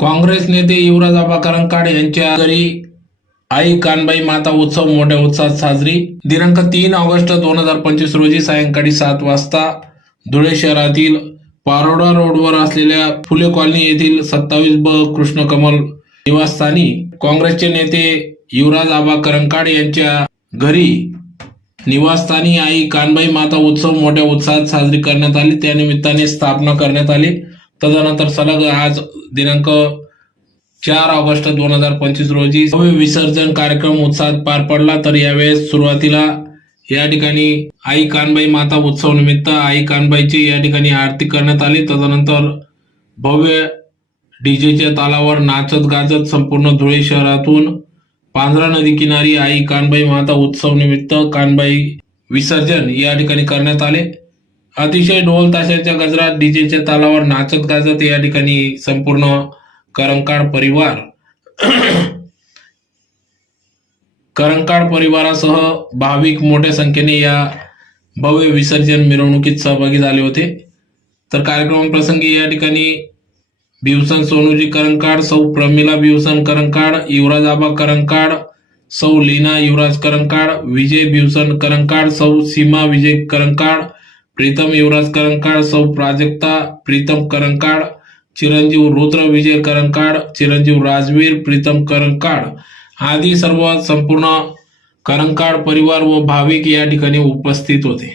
काँग्रेस नेते युवराज आबा करंकाड यांच्या घरी आई कानबाई माता उत्सव मोठ्या उत्साहात साजरी. दिनांक तीन ऑगस्ट दोन हजार पंचवीस रोजी सायंकाळी सात वाजता धुळे शहरातील पारोडा रोडवर असलेल्या फुले कॉलनी येथील सत्तावीस ब कृष्णकमल निवासस्थानी काँग्रेसचे नेते युवराज आबा करंकाड यांच्या घरी निवासस्थानी आई कानबाई माता उत्सव मोठ्या उत्साहात साजरी करण्यात आली. त्या निमित्ताने स्थापना करण्यात आली. तदनंतर सलग आज दिनांक चार ऑगस्ट दोन हजार पंचवीस रोजी भव्य विसर्जन कार्यक्रम उत्साहात पार पडला. तर यावेळेस सुरुवातीला या ठिकाणी आई कानबाई माता उत्सव निमित्त आई कानबाईची या ठिकाणी आरती करण्यात आली. तदनंतर भव्य डीजेच्या तालावर नाचत गाजत संपूर्ण धुळे शहरातून पांझरा नदी किनारी आई कानबाई माता उत्सव निमित्त कानबाई विसर्जन या ठिकाणी करण्यात आले. अतिशय ढोल ताशाच्या गजरात डीजेच्या तालावर नाचत गाजत या ठिकाणी संपूर्ण करंकाड परिवार करंकाड परिवारासह भाविक मोठ्या संख्येने या भव्य विसर्जन मिरवणुकीत सहभागी झाले होते. तर कार्यक्रमाप्रसंगी या ठिकाणी भिवसन सोनूजी करंकाड सौ प्रमिला भिवसन करंकाड युवराज आबा करंकाड सौ लीना युवराज करंकाड विजय भिवसन करंकाड सौ सीमा विजय करंकाड प्रीतम युवराज करंकाड सौ प्राजक्ता प्रीतम करंकाड चिरंजीव रुद्र विजय करंकाड चिरंजीव राजवीर प्रीतम करंकाड आदी सर्व संपूर्ण करंकाड परिवार व भाविक या ठिकाणी उपस्थित होते.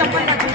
చెప్పండి